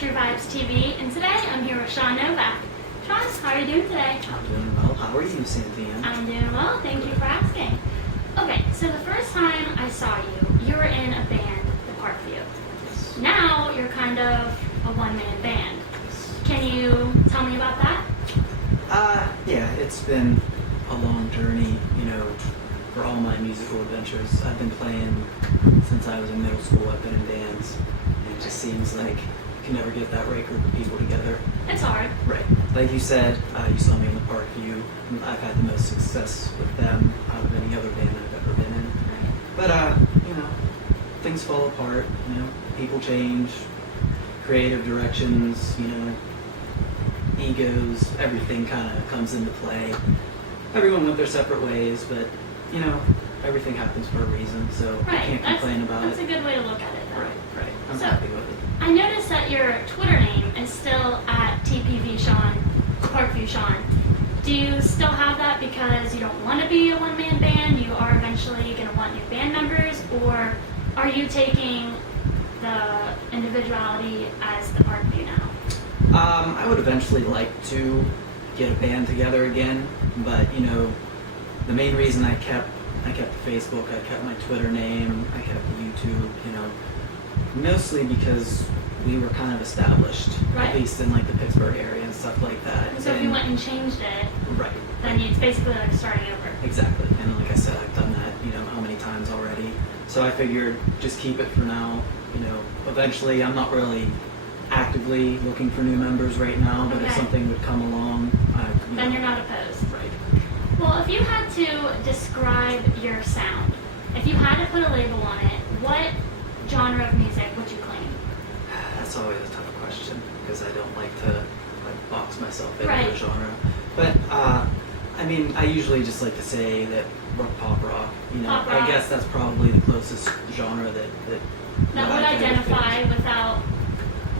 TruVibesTV, and today I'm here with Shaun Novak. Shaun, how are you doing today? I'm doing well. How are you, Cynthia? I'm doing well, thank you for asking. Okay, so the first time I saw you, you were in a band, the Parkview. Yes. Now you're kind of a one-man band. Can you tell me about that? Yeah, it's been a long journey, for all my musical adventures. I've been playing since I was in middle school. I've been in bands, and it just seems like you can never get that right group of people together. It's hard. Right. Like you said, you saw me in the Parkview. I've had the most success with them out of any other band I've ever been in. Right. But, things fall apart, people change, creative directions, egos, everything kind of comes into play. Everyone went their separate ways, but, everything happens for a reason, so I can't complain about That's it. a good way to look at it, though. Right. I'm So, happy with it. I noticed that your Twitter name is still at TPV Shaun, Parkview Shaun. Do you still have that because you don't want to be a one-man band? You are eventually going to want new band members, or are you taking the individuality as the Parkview now? I would eventually like to get a band together again, but the main reason I kept Facebook, I kept my Twitter name, I kept YouTube, mostly because we were kind of established, Right. at least in like the Pittsburgh area and stuff like that. So if you went and changed it, Right. then it's basically like starting over. Exactly, and like I said, I've done that, how many times already. So I figured just keep it for now. Eventually, I'm not really actively looking for new members right now, but if Okay. something would come along, Then you're not opposed. Right. Well, if you had to describe your sound, if you had to put a label on it, what genre of music would you claim? That's always a tough question because I don't like to box myself into Right. a genre. But I usually just like to say that pop rock. Pop rock. I guess that's probably the closest genre that That I would can identify fit. without.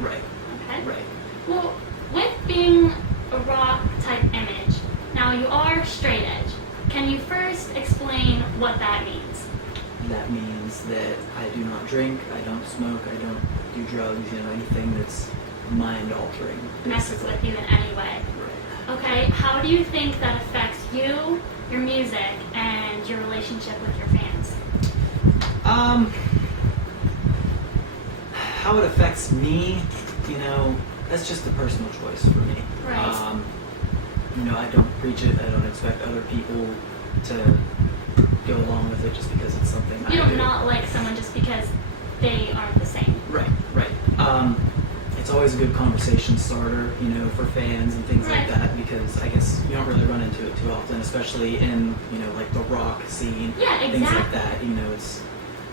Right. Okay. Right. Well, with being a rock type image, now you are straight edge. Can you first explain what that means? That means that I do not drink, I don't smoke, I don't do drugs, anything that's mind altering. Messes with you in any way. Right. Okay. How do you think that affects you, your music, and your relationship with your fans? How it affects me, that's just a personal choice for me. Right. I don't preach it. I don't expect other people to go along with it just because it's something I do. You don't not like someone just because they aren't the same. Right. It's always a good conversation starter, for fans and things Right. like that, because I guess you don't really run into it too often, especially in, like the rock scene. Yeah, Things like exactly. that, it's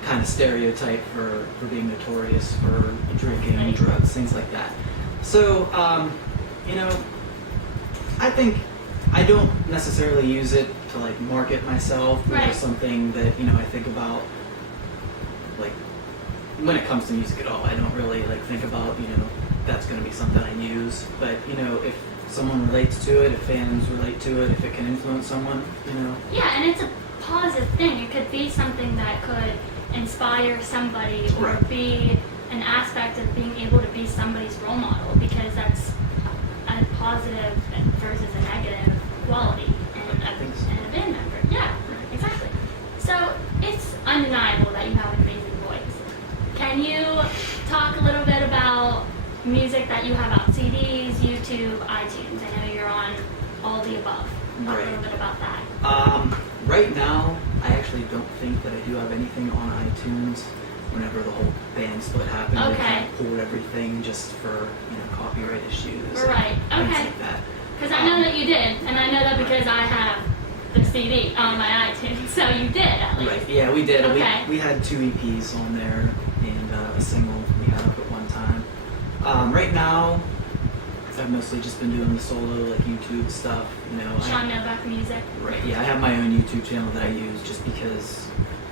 kind of stereotype for being notorious for drinking, Right. drugs, things like that. So, I think I don't necessarily use it to like market myself or Right. something that, I think about like when it comes to music at all. I don't really like think about, that's going to be something I use. But, if someone relates to it, if fans relate to it, if it can influence someone, Yeah, and it's a positive thing. It could be something that could inspire somebody or Right. be an aspect of being able to be somebody's role model, because that's a positive versus a negative quality in I think so. in a band member. Yeah, exactly. So it's undeniable that you have an amazing voice. Can you talk a little bit about music that you have out, CDs, YouTube, iTunes? I know you're on all the above. Talk a little bit about that. Right now, I actually don't think that I do have anything on iTunes. Whenever the whole band split happened, they Okay. kind of pulled everything just for copyright issues. Right. And Okay. things like that. Because I know that you did, and I know that because I have the CD on my iTunes, so you did at least. Right. Yeah, we did. Okay. We had 2 EPs on there and a single we had up at one time. Right now, I've mostly just been doing the solo YouTube stuff. Shaun Novak music. Right. Yeah, I have my own YouTube channel that I use just because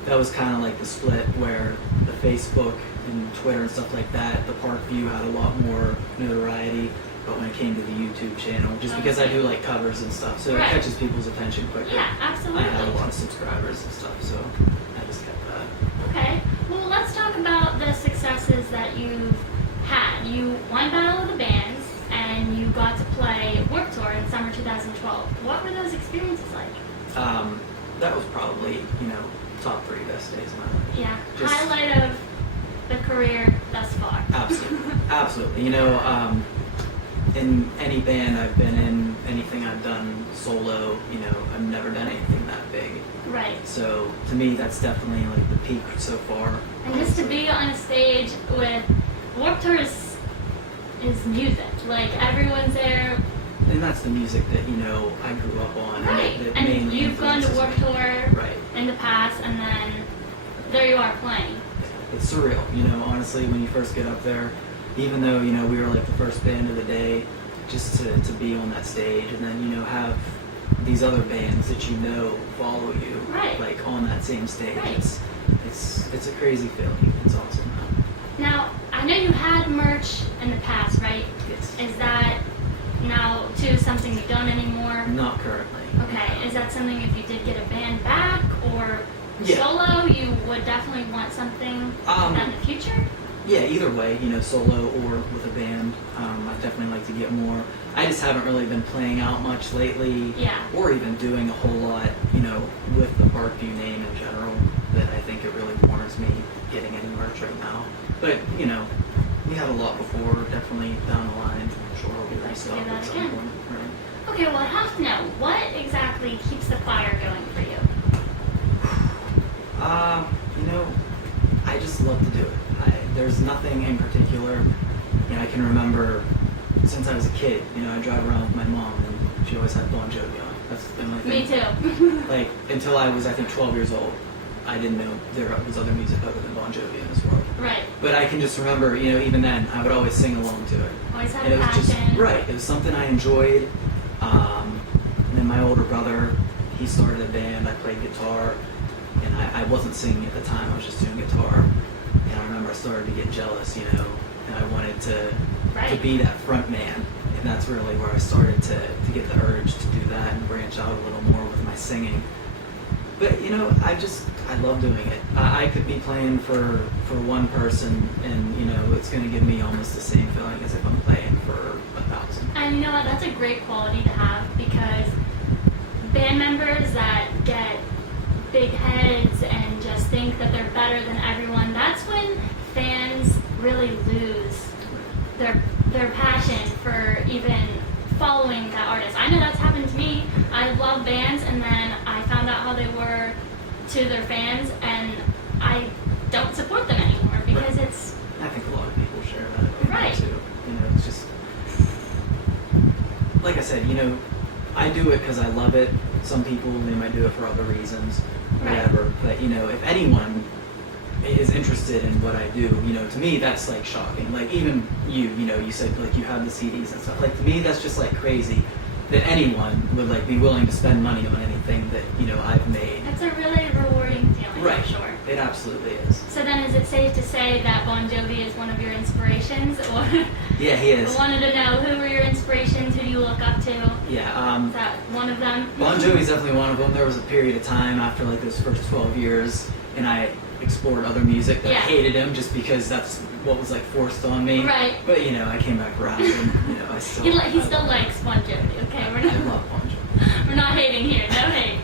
that was kind of like the split where the Facebook and Twitter and stuff like that, the Parkview had a lot more notoriety, but when it came to the YouTube channel, just because I do like covers and stuff, so Right. it catches people's attention quicker. Yeah, I absolutely. had a lot of subscribers and stuff, so I just kept that. Okay. Well, let's talk about the successes that you've had. You won Battle of the Bands, and you got to play Warped Tour in summer 2012. What were those experiences like? That was probably, top 3 best days of my life. Yeah, Just- highlight of the career thus far. Absolutely, absolutely. In any band I've been in, anything I've done solo, I've never done anything that big. Right. So to me, that's definitely like the peak so far. And just to be on a stage with Warped Tour is music. Like, everyone's there. And that's the music that I grew up on. Right. That And mainly you've gone to influences Warped me. Tour Right. in the past, and then there you are playing. It's surreal, honestly, when you first get up there, even though, we were like the first band of the day, just to be on that stage and then, have these other bands that follow you, Right. like on that same stage. Right. It's a crazy feeling. It's awesome. Now, I know you had merch in the past, right? Yes. Is that now, too, something you don't anymore? Not currently. Okay, is that something if you did get a band back or Yeah. solo, you would definitely want something like that in the future? Yeah, either way, solo or with a band, I'd definitely like to get more. I just haven't really been playing out much lately, Yeah. or even doing a whole lot, with the Parkview name in general, that I think it really warrants me getting any merch right now. But, we had a lot before, definitely down the line. I'm sure I'll be Like to do restocked that at some again. point. Right. Okay, well, I have to know, what exactly keeps the fire going for you? I just love to do it. There's nothing in particular. I can remember since I was a kid, I drive around with my mom and she always had Bon Jovi on. That's the only thing. Me too. Like, until I was, I think, 12 years old, I didn't know there was other music other than Bon Jovi in this world. Right. But I can just remember, even then, I would always sing along to it. Always had And a it was passion. just, right, it was something I enjoyed. And then my older brother, he started a band, I played guitar, and I wasn't singing at the time, I was just doing guitar. And I remember I started to get jealous, and I wanted to Right. be that front man. And that's really where I started to get the urge to do that and branch out a little more with my singing. But, I love doing it. I could be playing for one person and, it's going to give me almost the same feeling as if I'm playing for 1,000. And you know what, that's a great quality to have, because band members that get big heads and just think that they're better than everyone, that's when fans really lose their passion for even following that artist. I know that's happened to me. I love bands, and then I found out how they were to their fans, and I don't support them anymore because Right. it's I think a lot of people share that opinion Right. too. It's just, like I said, I do it because I love it. Some people, they might do it for other reasons, Right. whatever. But, if anyone is interested in what I do, to me that's like shocking. Like, even you said like you have the CDs and stuff. Like, to me that's just like crazy that anyone would like be willing to spend money on anything that I've made. it's a really rewarding feeling, Right. for sure. It absolutely is. So then, is it safe to say that Bon Jovi is one of your inspirations, or Yeah, he is. I wanted to know, who were your inspirations? Who do you look up to? Yeah. Is that one of them? Bon Jovi's definitely one of them. There was a period of time after like those first 12 years, and I explored other music that Yeah. I hated him just because that's what was like forced on me. Right. But I came back around, and I still. He I still love- likes Bon Jovi. Okay, we're I not love Bon Jovi. we're not hating here. No hate.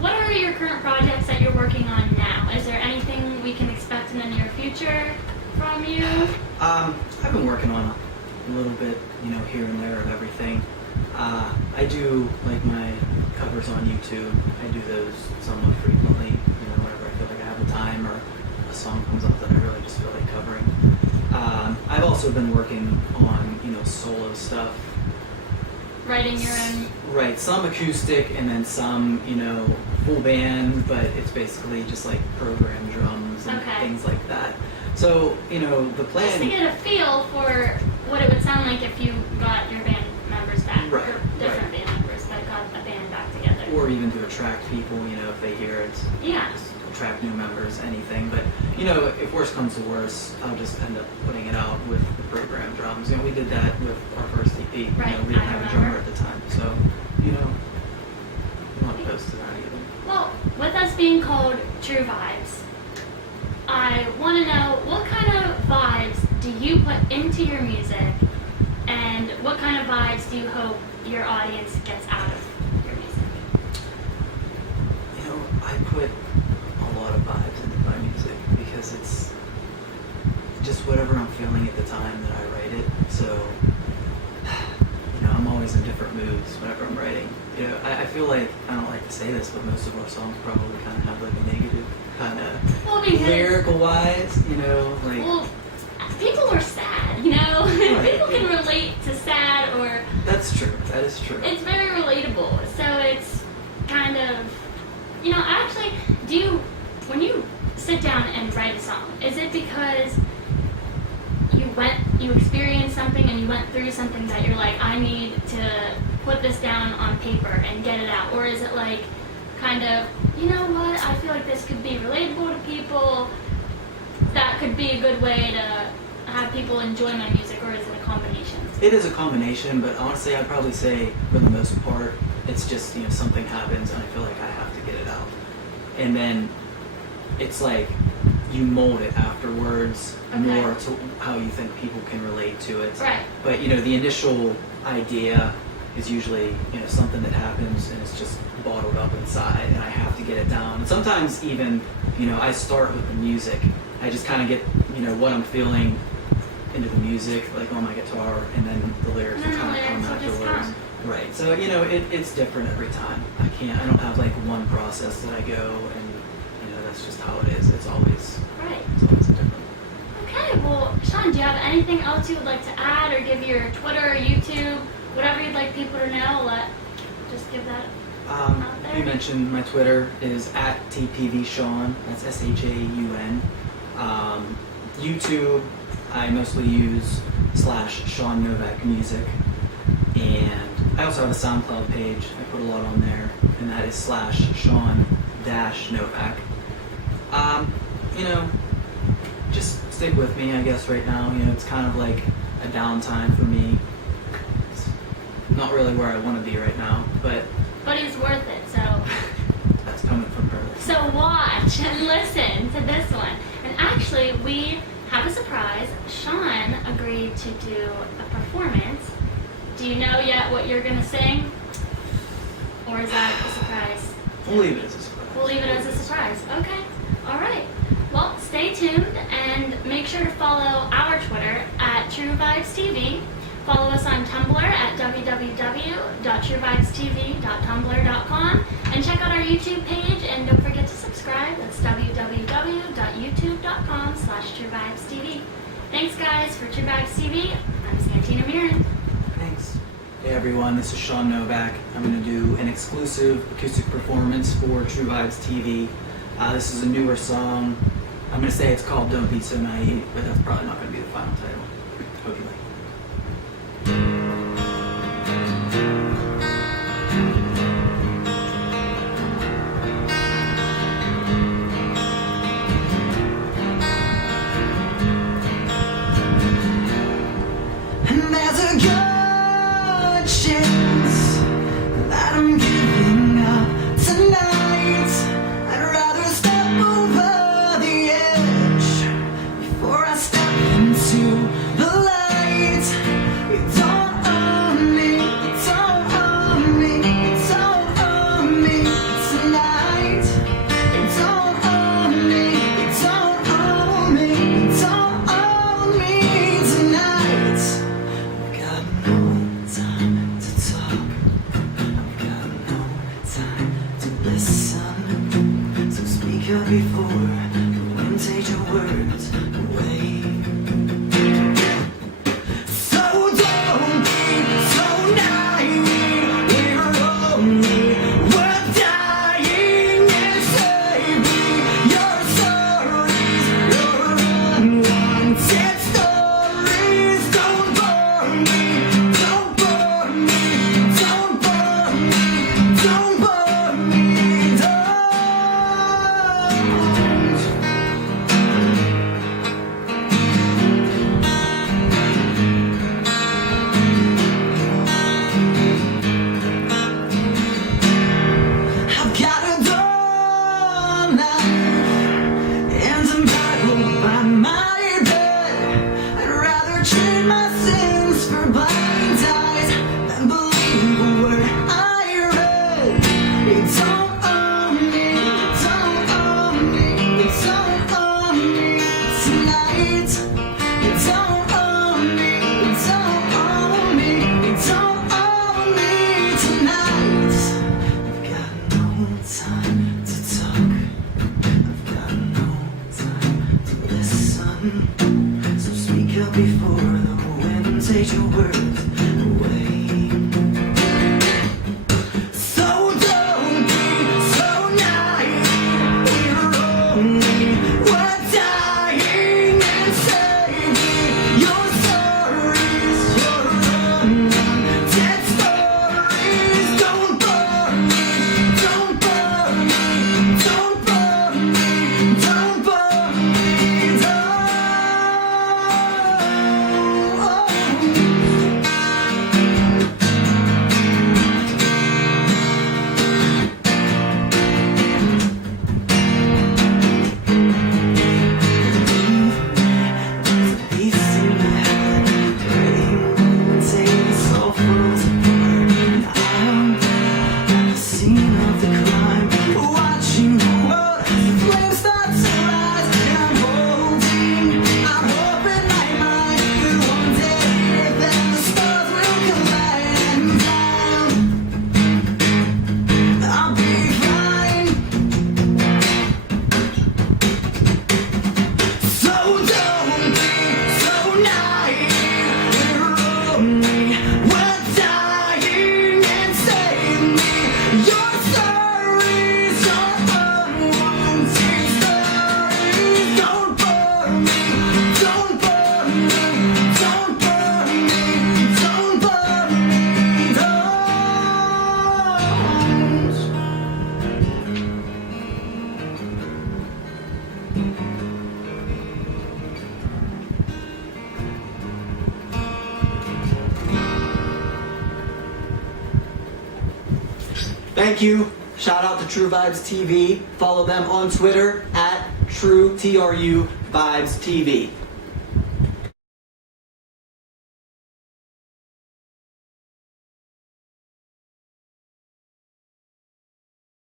What are your current projects that you're working on now? Is there anything we can expect in the near future from you? I've been working on a little bit, here and there of everything. I do like my covers on YouTube. I do those somewhat frequently, whenever I feel like I have the time or a song comes up that I really just feel like covering. I've also been working on, solo stuff. Writing your own. Right, some acoustic and then some, full band, but it's basically just like program drums and Okay. things like that. So, the Just to plan. get a feel for what it would sound like if you got your band members back, Right, or different band members that got a band back together. Or even to attract people, if they hear it. Yeah. Just attract new members, anything. But, if worse comes to worse, I'll just end up putting it out with the program drums. We did that with our first EP. Right, We didn't I have a remember. drummer at the time. So, you don't want to post to that either. Well, with us being called True Vibes, I want to know, what kind of vibe you put into your music, and what kind of vibes do you hope your audience gets out of your music? You know, I put a lot of vibes into my music because it's just whatever I'm feeling at the time that I write it. So, you know, I'm always in different moods whenever I'm writing. You know, I feel like, I don't like to say this, but most of our songs probably kind of have like a negative kind of lyrical wise, you know, like. Well, people are sad, you know? Right. People can relate to sad, or That's true. That is true. it's very relatable. So it's kind of, you know, actually, when you sit down and write a song, is it because you experienced something and you went through something that you're like, I need to put this down on paper and get it out? Or is it like, kind of, you know what, I feel like this could be relatable to people, that could be a good way to have people enjoy my music, or is it a combination? It is a combination, but honestly, I'd probably say for the most part, it's just, you know, something happens and I feel like I have to get it out. And then it's like you mold it afterwards more to how you think people can relate to it. Right. But, you know, the initial idea is usually, you know, something that happens and it's just bottled up inside and I have to get it down. And sometimes even, you know, I start with the music. I just kind of get, you know, what I'm feeling into the music, like on my guitar, and then the lyrics will kind of come afterwards. Right. So, you know, it's different every time. I don't have like one process that I go, and, you know, that's just how it is. It's always different. Okay, well, Shaun, do you have anything else you would like to add, or give your Twitter or YouTube, whatever you'd like people to know? Just give that out there. You mentioned my Twitter is at TPVShaun. That's SHAUN. YouTube, I mostly use /Shaun Novak Music, and I also have a SoundCloud page. I put a lot on there, and that is /Shaun-Novak. You know, just stick with me, I guess, right now. You know, it's kind of like a downtime for me. It's not really where I want to be right now, but he's worth it, so. That's coming from her. So watch and listen to this one. And actually, we have a surprise. Shaun agreed to do a performance. Do you know yet what you're going to sing? Or is that a surprise? We'll leave it as a surprise. We'll leave it as a surprise. Okay. All right. Well, stay tuned and make sure to follow our Twitter at TruVibesTV. Follow us on Tumblr at www.TruVibesTV.tumblr.com, and check out our YouTube page, and don't forget to subscribe. That's www.youtube.com/TruVibesTV. Thanks, guys, for TruVibesTV. I'm Santina Mirren. Thanks. Hey everyone, this is Shaun Novak. I'm going to do an exclusive acoustic performance for TruVibesTV. This is a newer song. I'm going to say it's called Don't Be So Naive, but that's probably not going to be the final title. Hope you like it. There's a good chance that I'm giving up tonight. I'd rather step over the edge before I step into Thank you. Shout out to TruVibesTV. Follow them on Twitter at TruVibesTV.